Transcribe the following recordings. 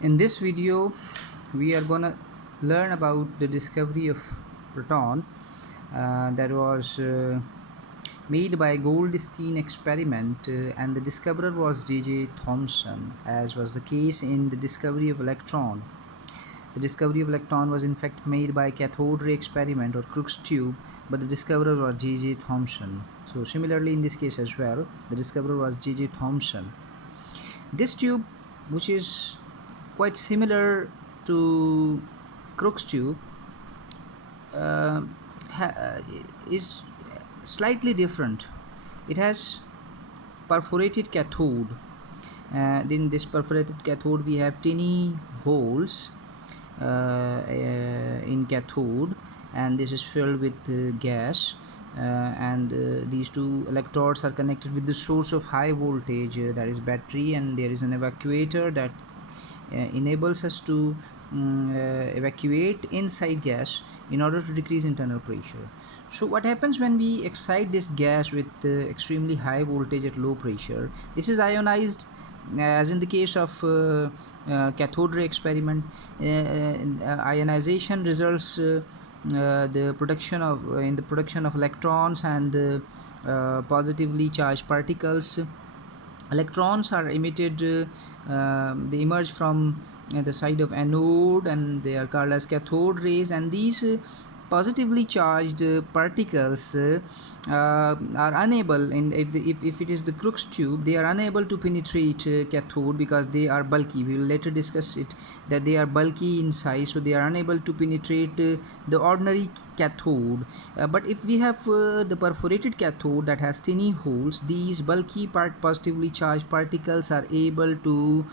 In this video, we are gonna learn about the discovery of proton that was made by Goldstein experiment, and the discoverer was J.J. Thomson, as was the case in the discovery of electron. The discovery of electron was in fact made by cathode ray experiment or Crookes tube, but the discoverer was J.J. Thomson. So similarly in this case as well, the discoverer was J.J. Thomson. This tube, which is quite similar to Crookes tube, uh, is slightly different. It has perforated cathode. In this perforated cathode, we have tiny holes in cathode, and this is filled with gas. And these two electrodes are connected with the source of high voltage, that is battery, and there is an evacuator that enables us to evacuate inside gas in order to decrease internal pressure. So what happens when we excite this gas with extremely high voltage at low pressure? This is ionized, as in the case of cathode ray experiment. Ionization results the production of in the production of electrons and positively charged particles. Electrons are emitted, they emerge from the side of anode, and they are called as cathode rays, and these positively charged particles are unable, if it is the Crookes tube, they are unable to penetrate cathode because they are bulky. We will later discuss it, that they are bulky in size, so they are unable to penetrate the ordinary cathode. But if we have the perforated cathode that has tiny holes, these bulky positively charged particles are able to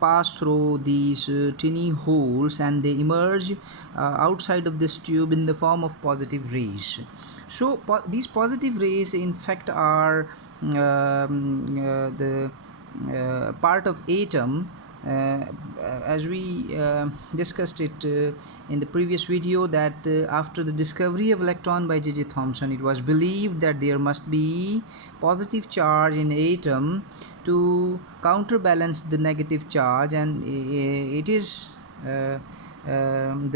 pass through these tiny holes, and they emerge outside of this tube in the form of positive rays. So these positive rays in fact are the part of atom, as we discussed it in the previous video, that after the discovery of electron by J.J. Thomson, it was believed that there must be positive charge in atom to counterbalance the negative charge, and it is the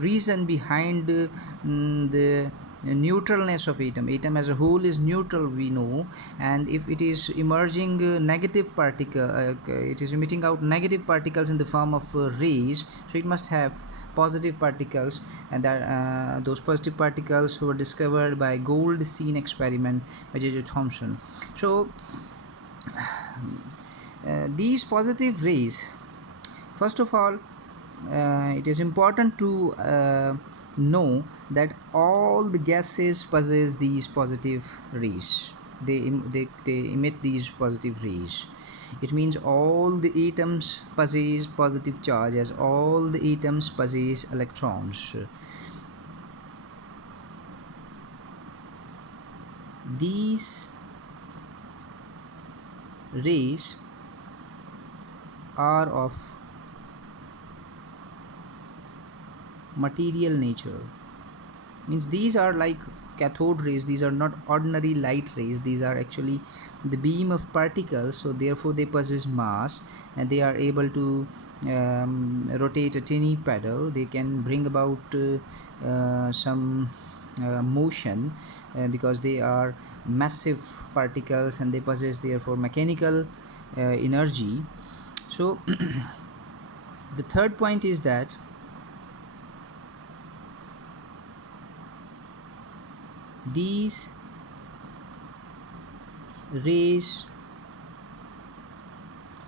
reason behind the neutralness of atom as a whole is neutral, we know, and if it is emerging negative particle, it is emitting out negative particles in the form of rays, so it must have positive particles, and that those positive particles were discovered by Goldstein experiment by J.J. Thomson. So these positive rays, first of all, it is important to know that all the gases possess these positive rays. They emit these positive rays. It means all the atoms possess positive charge, as all the atoms possess electrons. These rays are of material nature, means these are like cathode rays. These are not ordinary light rays, these are actually the beam of particles, so therefore they possess mass, and they are able to rotate a tiny pedal. They can bring about some motion because they are massive particles, and they possess therefore mechanical energy. So the third point is that these rays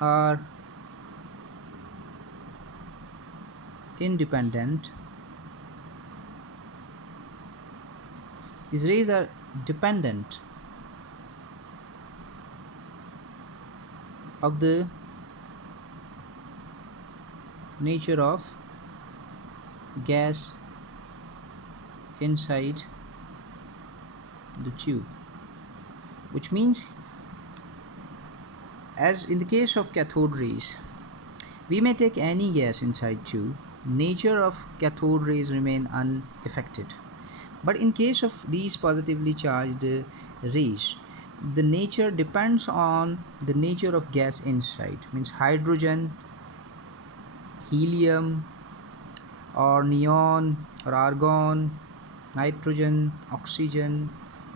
are independent. These rays are dependent of the nature of gas inside the tube, which means, as in the case of cathode rays, we may take any gas inside tube, nature of cathode rays remain unaffected. But in case of these positively charged rays, the nature depends on the nature of gas inside, means hydrogen helium or neon or argon, nitrogen, oxygen,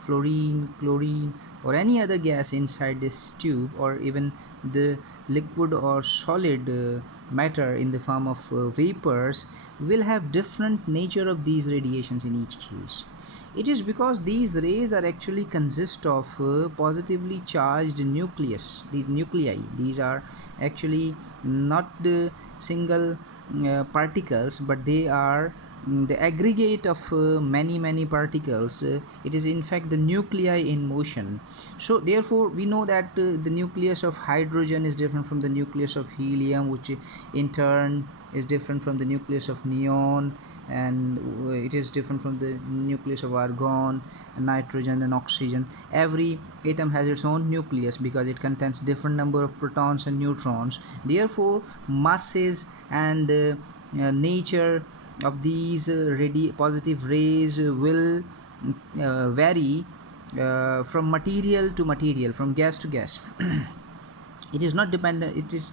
fluorine, chlorine, or any other gas inside this tube, or even the liquid or solid matter in the form of vapors, will have different nature of these radiations in each case. It is because these rays are actually consist of positively charged nucleus, these nuclei. These are actually not the single particles, but they are the aggregate of many particles. It is in fact the nuclei in motion. So therefore we know that the nucleus of hydrogen is different from the nucleus of helium, which in turn is different from the nucleus of neon, and it is different from the nucleus of argon and nitrogen and oxygen. Every atom has its own nucleus because it contains different number of protons and neutrons. Therefore masses and nature of these positive rays will vary from material to material, from gas to gas. It is not dependent, it is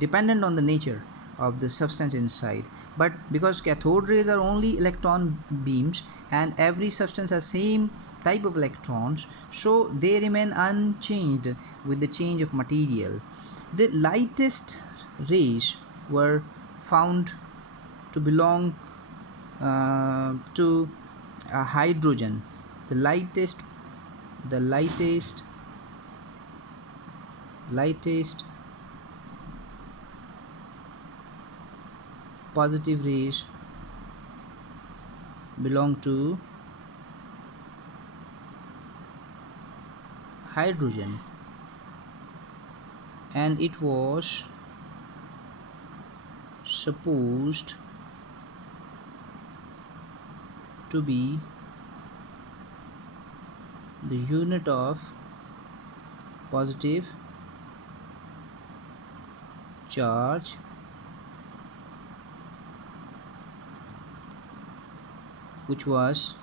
dependent on the nature of the substance inside. But because cathode rays are only electron beams and every substance has same type of electrons, so they remain unchanged with the change of material. The lightest rays were found to belong to hydrogen. The lightest positive rays belong to hydrogen, and it was supposed to be the unit of positive charge which was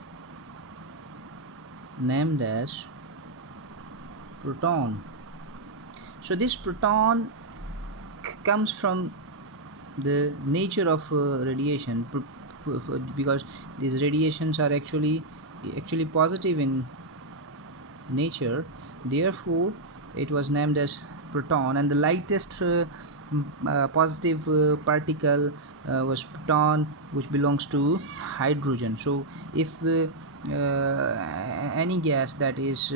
named as proton. So this proton comes from the nature of radiation, because these radiations are actually positive in nature. Therefore it was named as proton, and the lightest positive particle was proton, which belongs to hydrogen. So if any gas that is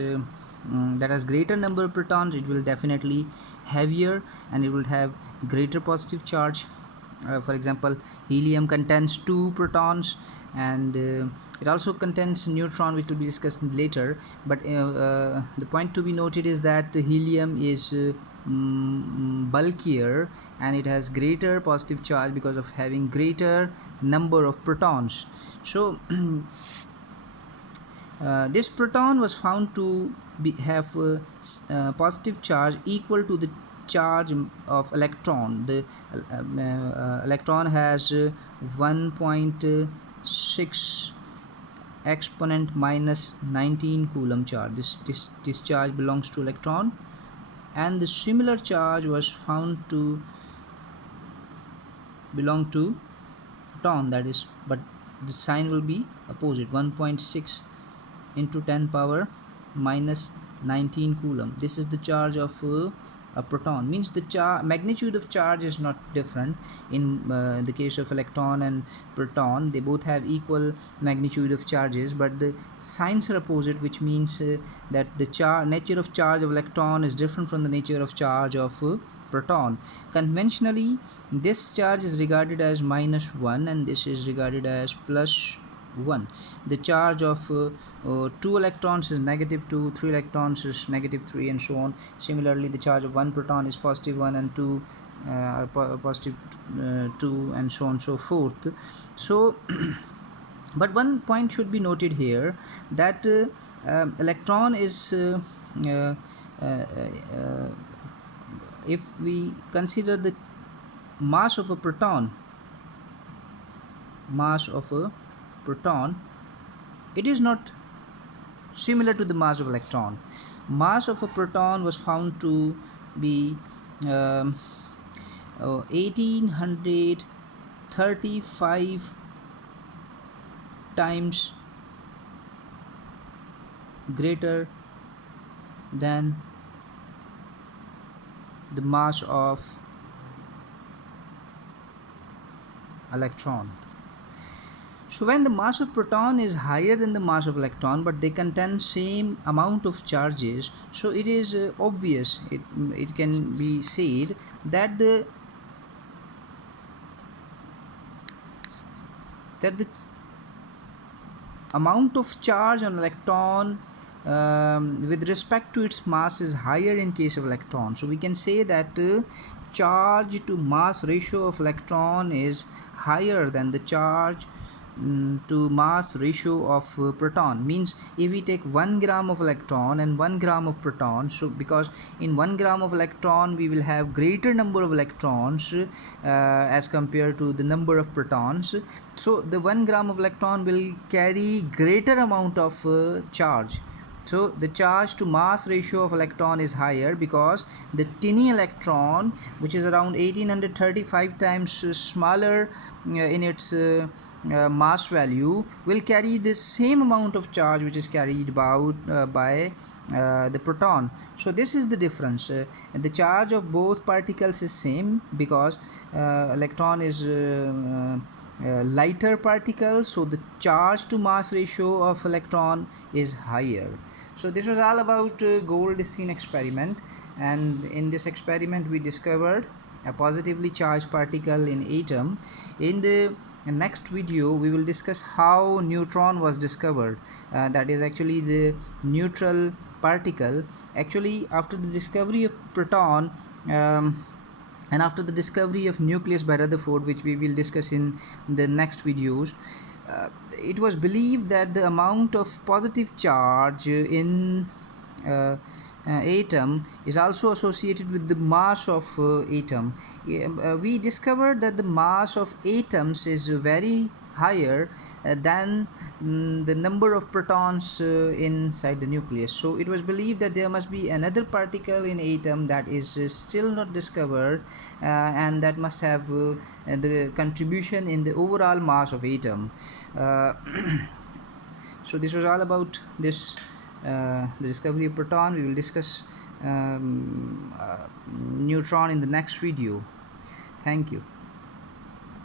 that has greater number of protons, it will definitely heavier and it will have greater positive charge. For example, helium contains 2 protons, and it also contains neutron, which will be discussed later. But the point to be noted is that helium is bulkier and it has greater positive charge because of having greater number of protons. So this proton was found to have positive charge equal to the charge of electron. The electron has 1.6 exponent minus 19 coulomb charge. This charge belongs to electron, and the similar charge was found to belong to proton, that is, but the sign will be opposite, 1.6 into 10 power minus 19 coulomb. This is the charge of a proton. Means the magnitude of charge is not different in the case of electron and proton. They both have equal magnitude of charges, but the signs are opposite, which means that the nature of charge of electron is different from the nature of charge of proton. Conventionally this charge is regarded as -1 and this is regarded as +1. The charge of 2 electrons is -2, 3 electrons is -3, and so on. Similarly, the charge of 1 proton is +1 and 2 +2, and so on and so forth. So but one point should be noted here, that electron is if we consider the mass of a proton, it is not similar to the mass of electron. Mass of a proton was found to be 1835 times greater than the mass of electron. So when the mass of proton is higher than the mass of electron, but they contain same amount of charges, so it is obvious, it can be said that the amount of charge on electron with respect to its mass is higher in case of electron. So we can say that charge to mass ratio of electron is higher than the charge to mass ratio of proton. Means if we take 1 gram of electron and 1 gram of proton, so because in 1 gram of electron we will have greater number of electrons as compared to the number of protons, so the 1 gram of electron will carry greater amount of charge. So the charge to mass ratio of electron is higher because the tiny electron, which is around 1835 times smaller in its mass value, will carry the same amount of charge which is carried by the proton. So this is the difference. The charge of both particles is same because electron is lighter particle, so the charge to mass ratio of electron is higher. So this was all about Goldstein experiment, and in this experiment we discovered a positively charged particle in atom. In the next video we will discuss how neutron was discovered, that is actually the neutral particle. Actually, after the discovery of proton and after the discovery of nucleus by Rutherford, which we will discuss in the next videos, it was believed that the amount of positive charge in atom is also associated with the mass of atom. We discovered that the mass of atoms is very higher than the number of protons inside the nucleus. So it was believed that there must be another particle in atom that is still not discovered, and that must have the contribution in the overall mass of atom. So this was all about this the discovery of proton. We will discuss neutron in the next video. Thank you.